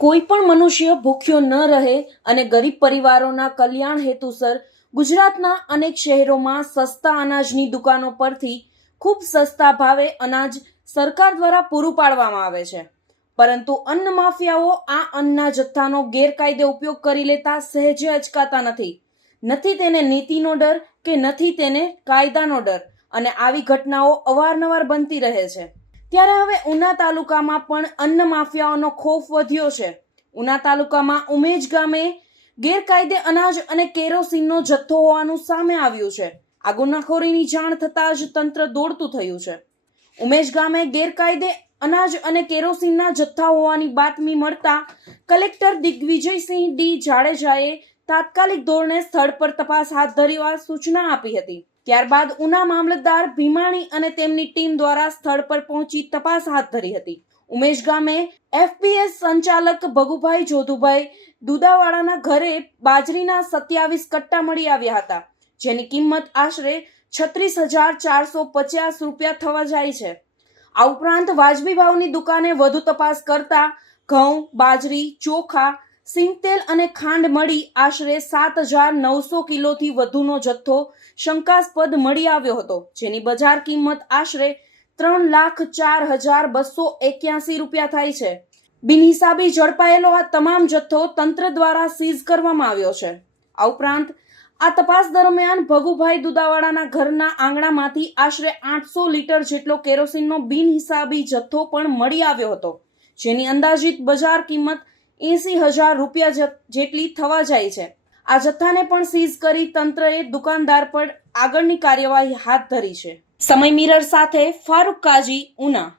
કોઈ પણ મનુષ્ય ભૂખ્યો ન રહે અને ગરીબ પરિવારોના કલ્યાણ હેતુસર ગુજરાતના અનેક શહેરોમાં સસ્તા અનાજની દુકાનો પરથી ખૂબ સસ્તા ભાવે અનાજ સરકાર દ્વારા પૂરું પાડવામાં આવે છે. પરંતુ અન્ન માફિયાઓ આ અન્નના જથ્થાનો ગેરકાયદે ઉપયોગ કરી લેતા સહેજે અચકાતા નથી. નથી તેને નીતિનો ડર કે નથી તેને કાયદાનો ડર અને આવી ઘટનાઓ અવારનવાર બનતી રહે છે. ત્યારે હવે ઉના તાલુકામાં પણ અન્ન માફિયાઓનો ખોફ વધ્યો છે. ઉના તાલુકામાં ઉમેજ ગામે ગેરકાયદે અનાજ અને કેરોસીનનો જથ્થો હોવાનું સામે આવ્યું છે. આ ગુનાખોરીની જાણ થતાં જ તંત્ર દોડતું થયું છે. ઉમેશ ગામે ગેરકાયદે અનાજ અને કેરોસીનના જથ્થા હોવાની બાતમી મળતા કલેક્ટર દિગ્વિજયસિંહ ડી જાડેજાએ તાત્કાલિક ધોરણે સ્થળ પર તપાસ હાથ ધરવા સૂચના આપી હતી. ત્યારબાદ ઉના મામલતદાર ભીમાણી અને તેમની ટીમ દ્વારા સ્થળ પર પહોંચી તપાસ હાથ ધરી હતી. ઉમેશ ગામે એફપીએસ સંચાલક ભગુભાઈ જોધુભાઈ દુદાવાડાના ઘરે બાજરીના સત્યાવીસ કટ્ટા મળી આવ્યા હતા, જેની કિંમત આશરે છત્રીસ હજાર ચારસો પચાસ રૂપિયા થવા જાય છે. આ ઉપરાંત વાજબી ભાવની દુકાને વધુ તપાસ કરતા ઘઉં, બાજરી, ચોખા સિંગતેલ અને ખાંડ મળી આશરે સાત હજાર નવસો કિલોથી વધુનો જથ્થો શંકાસ્પદ મળી આવ્યો હતો, જેની બજાર કિંમત આશરે ત્રણ લાખ ચાર હજાર બસો એક્યાસી રૂપિયા થાય છે. બિનહિસાબી ઝડપાયેલો આ તમામ જથ્થો તંત્ર દ્વારા સીઝ કરવામાં આવ્યો છે. આ ઉપરાંત, આ તપાસ દરમિયાન ભગુભાઈ દુદાવાડાના ઘરના આંગણામાંથી આશરે આઠસો લીટર જેટલો કેરોસીનનો બિનહિસાબી જથ્થો પણ મળી આવ્યો હતો, જેની અંદાજિત બજાર કિંમત એસી હજાર રૂપિયા જેટલી થવા જાય છે. આ જથ્થાને પણ સીઝ કરી તંત્રએ દુકાનદાર પર આગળની કાર્યવાહી હાથ ધરી છે. સમય મિરર સાથે ફારૂક કાજી, ઉના